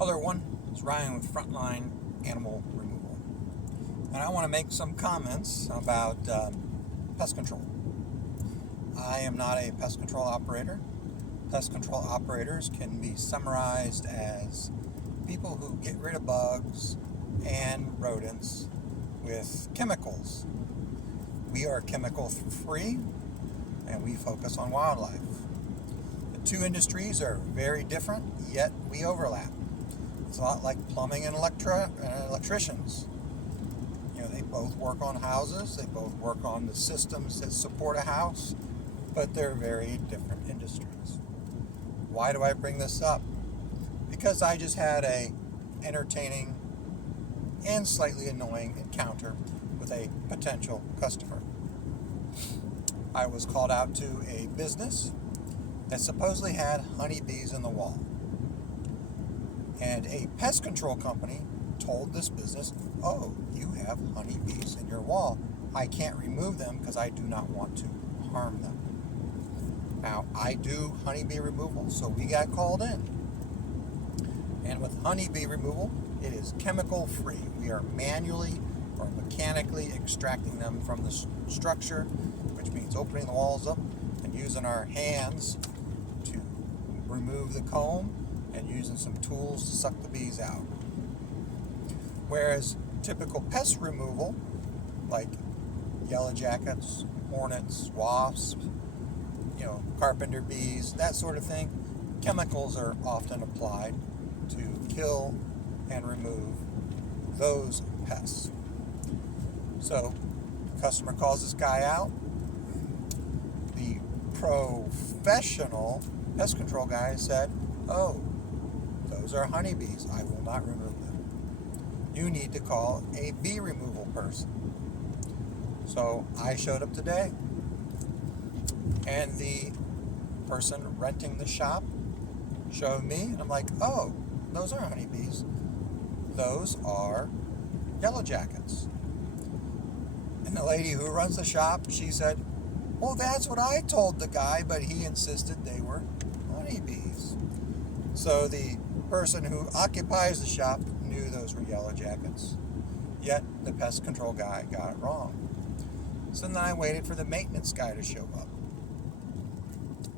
Other one is Ryan with Frontline Animal Removal. And I want to make some comments about pest control. I am not a pest control operator. Pest control operators can be summarized as people who get rid of bugs and rodents with chemicals. We are chemical free and we focus on wildlife. The two industries are very different, yet we overlap. It's a lot like plumbing and electricians. You know, they both work on houses, they both work on the systems that support a house, but they're very different industries. Why do I bring this up? Because I just had a entertaining and slightly annoying encounter with a potential customer. I was called out to a business that supposedly had honeybees in the wall. And a pest control company told this business, "Oh, you have honeybees in your wall. I can't remove them because I do not want to harm them." Now, I do honeybee removal, so we got called in. And with honeybee removal, it is chemical free. We are manually or mechanically extracting them from the structure, which means opening the walls up and using our hands to remove the comb and using some tools to suck the bees out. Whereas typical pest removal, like yellowjackets, hornets, wasps, carpenter bees, that sort of thing, chemicals are often applied to kill and remove those pests. So, the customer calls this guy out. The professional pest control guy said, "Oh, those are honeybees. I will not remove them. You need to call a bee removal person." So I showed up today, and the person renting the shop showed me, and I'm like, "Oh, those are honeybees. Those are yellowjackets." And the lady who runs the shop, she said, "Well, that's what I told the guy, but he insisted they were honeybees." So the person who occupies the shop knew those were yellowjackets, yet the pest control guy got it wrong. So then I waited for the maintenance guy to show up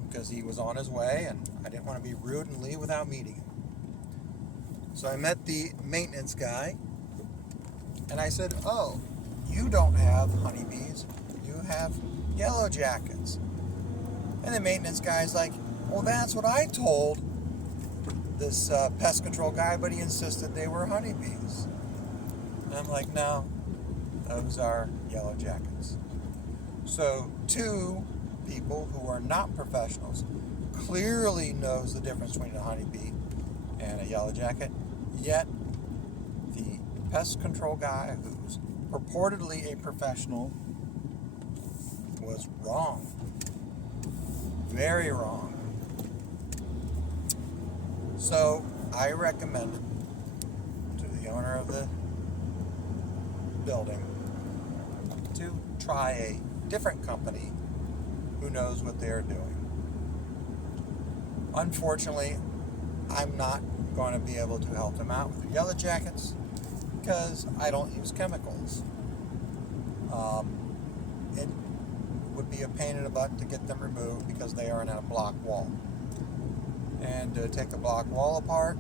because he was on his way and I didn't want to be rude and leave without meeting him. So I met the maintenance guy and I said, "Oh, you don't have honeybees, you have yellowjackets." And the maintenance guy's like, "Well, that's what I told this pest control guy, but he insisted they were honeybees." And I'm like, "No, those are yellowjackets." So two people who are not professionals clearly knows the difference between a honeybee and a yellowjacket, yet the pest control guy who's purportedly a professional was wrong. Very wrong. So I recommended to the owner of the building to try a different company who knows what they're doing. Unfortunately, I'm not going to be able to help them out with the yellowjackets because I don't use chemicals. It would be a pain in the butt to get them removed because they are in a block wall. And to take a block wall apart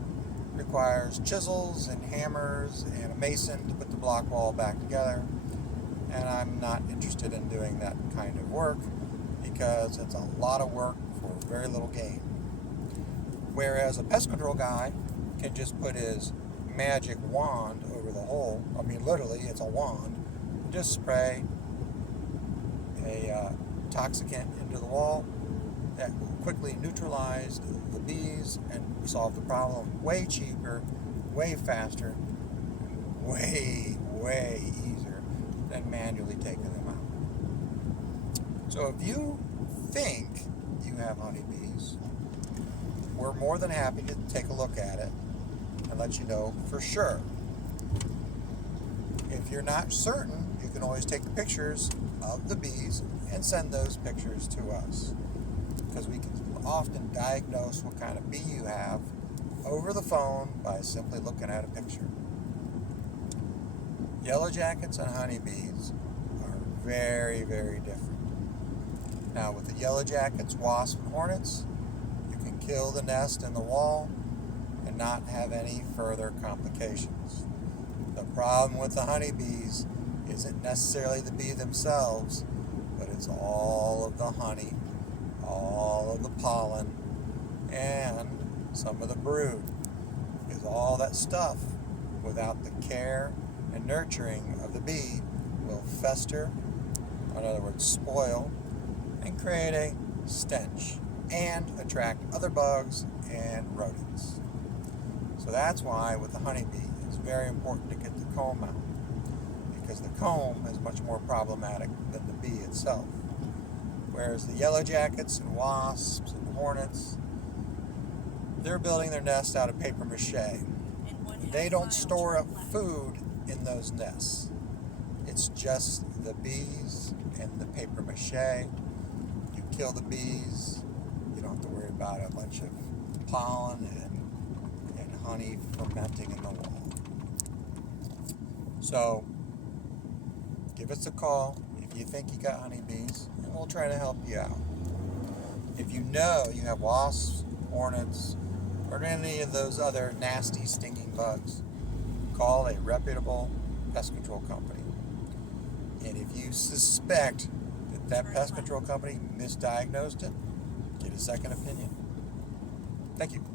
requires chisels and hammers and a mason to put the block wall back together. And I'm not interested in doing that kind of work because it's a lot of work for very little gain. Whereas a pest control guy can just put his magic wand over the hole. I mean, literally, it's a wand. Just spray a toxicant into the wall that will quickly neutralize the bees and solve the problem way cheaper, way faster, way easier than manually taking them out. So if you think you have honeybees, we're more than happy to take a look at it and let you know for sure. If you're not certain, you can always take pictures of the bees and send those pictures to us, because we can often diagnose what kind of bee you have over the phone by simply looking at a picture. Yellowjackets and honeybees are very, very different. Now with the yellowjackets, wasps, and hornets, you can kill the nest in the wall and not have any further complications. The problem with the honeybees isn't necessarily the bee themselves, but it's all of the honey, all of the pollen, and some of the brood. Because all that stuff, without the care and nurturing of the bee, will fester, in other words spoil, and create a stench and attract other bugs and rodents. So that's why with the honeybee it's very important to get the comb out, because the comb is much more problematic than the bee itself. Whereas the yellowjackets and wasps and hornets, they're building their nest out of paper mache. They don't store up food in those nests. It's just the bees and the paper mache. You kill the bees, you don't have to worry about a bunch of pollen and honey fermenting in the wall. So give us a call if you think you got honeybees, and we'll try to help you out. If you know you have wasps, hornets, or any of those other nasty stinging bugs, call a reputable pest control company. And if you suspect that pest control company misdiagnosed it, get a second opinion. Thank you.